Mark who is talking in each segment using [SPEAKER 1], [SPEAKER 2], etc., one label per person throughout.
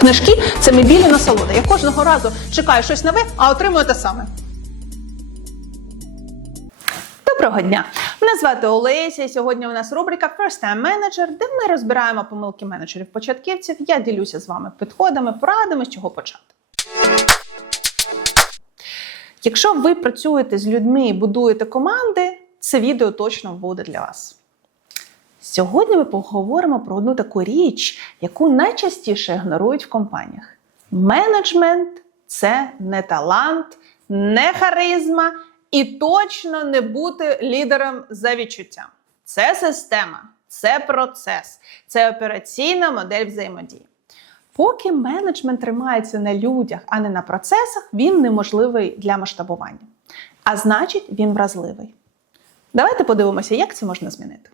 [SPEAKER 1] Книжки це мебільна насолода. Я кожного разу чекаю щось нове, а отримую те саме. Доброго дня! Мене звати Олеся, і сьогодні у нас рубрика First Time Manager, де ми розбираємо помилки менеджерів-початківців. Я ділюся з вами підходами, порадами, з чого почати. Якщо ви працюєте з людьми і будуєте команди, це відео точно буде для вас. Сьогодні ми поговоримо про одну таку річ, яку найчастіше ігнорують в компаніях. Менеджмент це не талант, не харизма і точно не бути лідером за відчуттям. Це система, це процес, це операційна модель взаємодії. Поки менеджмент тримається на людях, а не на процесах, він неможливий для масштабування. А значить, він вразливий. Давайте подивимося, як це можна змінити.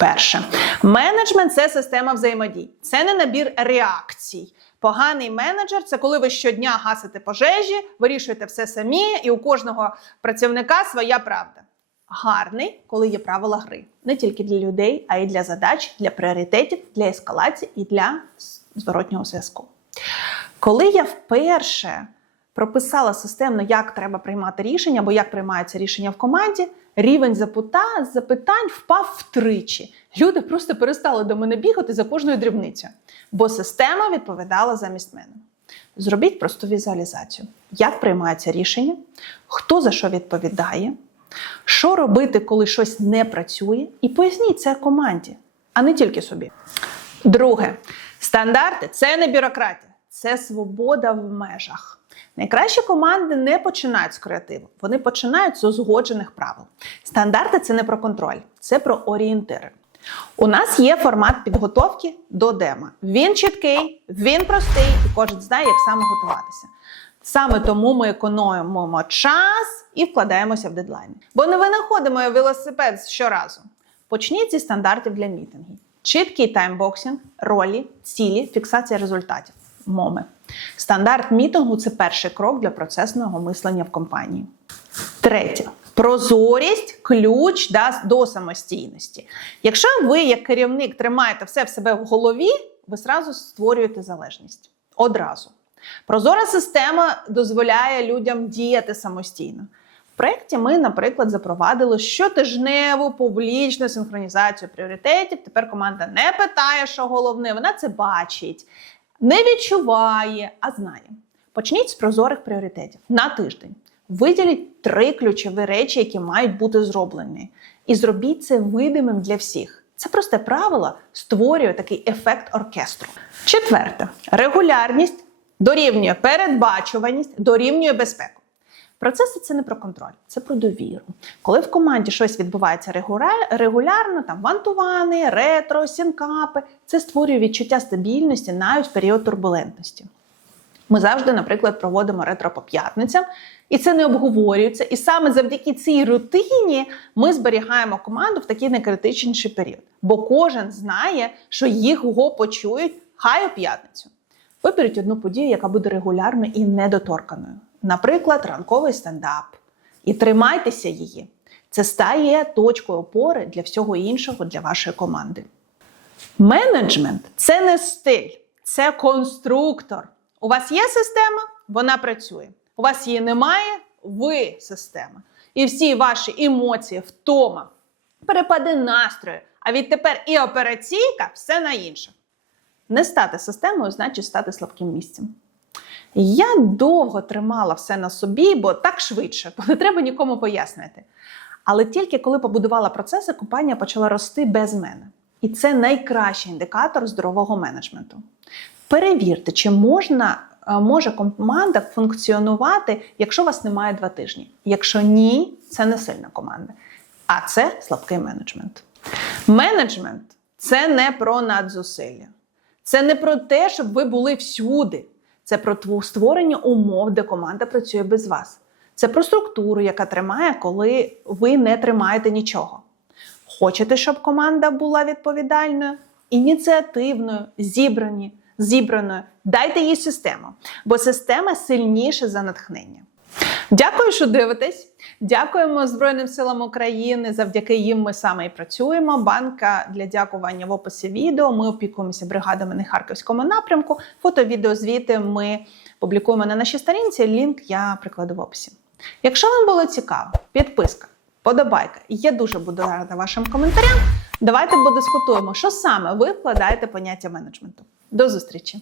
[SPEAKER 1] Перше, менеджмент це система взаємодій, це не набір реакцій. Поганий менеджер це коли ви щодня гасите пожежі, вирішуєте все самі, і у кожного працівника своя правда. Гарний, коли є правила гри, не тільки для людей, а й для задач, для пріоритетів, для ескалації і для зворотнього зв'язку. Коли я вперше прописала системно, як треба приймати рішення, або як приймаються рішення в команді, рівень запита- запитань впав втричі. Люди просто перестали до мене бігати за кожною дрібницею, бо система відповідала замість мене. Зробіть просту візуалізацію, як приймаються рішення, хто за що відповідає, що робити, коли щось не працює, і поясніть це команді, а не тільки собі. Друге, стандарти це не бюрократія, це свобода в межах. Найкращі команди не починають з креативу, вони починають з узгоджених правил. Стандарти це не про контроль, це про орієнтири. У нас є формат підготовки до дема. Він чіткий, він простий, і кожен знає, як саме готуватися. Саме тому ми економимо час і вкладаємося в дедлайни. Бо не винаходимо велосипед щоразу. Почніть зі стандартів для мітингів. Чіткий таймбоксинг, ролі, цілі, фіксація результатів. Моми. Стандарт мітингу це перший крок для процесного мислення в компанії. Третє. Прозорість ключ да, до самостійності. Якщо ви, як керівник, тримаєте все в себе в голові, ви зразу створюєте залежність. Одразу. Прозора система дозволяє людям діяти самостійно. В проєкті ми, наприклад, запровадили щотижневу публічну синхронізацію пріоритетів. Тепер команда не питає, що головне, вона це бачить, не відчуває, а знає. Почніть з прозорих пріоритетів на тиждень. Виділіть три ключові речі, які мають бути зроблені. І зробіть це видимим для всіх. Це просте правило створює такий ефект оркестру. Четверте, регулярність дорівнює передбачуваність, дорівнює безпеку. Процеси це не про контроль, це про довіру. Коли в команді щось відбувається регулярно, там вантувани, ретро, сінкапи, це створює відчуття стабільності навіть в період турбулентності. Ми завжди, наприклад, проводимо ретро по п'ятницям, і це не обговорюється. І саме завдяки цій рутині ми зберігаємо команду в такий найкритичніший період. Бо кожен знає, що його почують хай у п'ятницю. Виберіть одну подію, яка буде регулярною і недоторканою. Наприклад, ранковий стендап. І тримайтеся її. Це стає точкою опори для всього іншого для вашої команди. Менеджмент це не стиль, це конструктор. У вас є система, вона працює. У вас її немає, ви система. І всі ваші емоції, втома, перепади настрою, а відтепер і операційка все на інше. Не стати системою значить стати слабким місцем. Я довго тримала все на собі, бо так швидше, бо не треба нікому пояснювати. Але тільки коли побудувала процеси, компанія почала рости без мене. І це найкращий індикатор здорового менеджменту. Перевірте, чи можна, е, може команда функціонувати, якщо у вас немає два тижні. Якщо ні, це не сильна команда. А це слабкий менеджмент. Менеджмент це не про надзусилля. Це не про те, щоб ви були всюди. Це про створення умов, де команда працює без вас. Це про структуру, яка тримає, коли ви не тримаєте нічого. Хочете, щоб команда була відповідальною, ініціативною, зібрані, зібраною. Дайте їй систему, бо система сильніша за натхнення. Дякую, що дивитесь. Дякуємо Збройним силам України. Завдяки їм ми саме і працюємо. Банка для дякування в описі відео. Ми опікуємося бригадами на харківському напрямку. Фото, відео, звіти ми публікуємо на нашій сторінці. Лінк я прикладу в описі. Якщо вам було цікаво, підписка, подобайка. Я дуже буду рада вашим коментарям. Давайте подискутуємо, що саме ви вкладаєте поняття менеджменту. До зустрічі!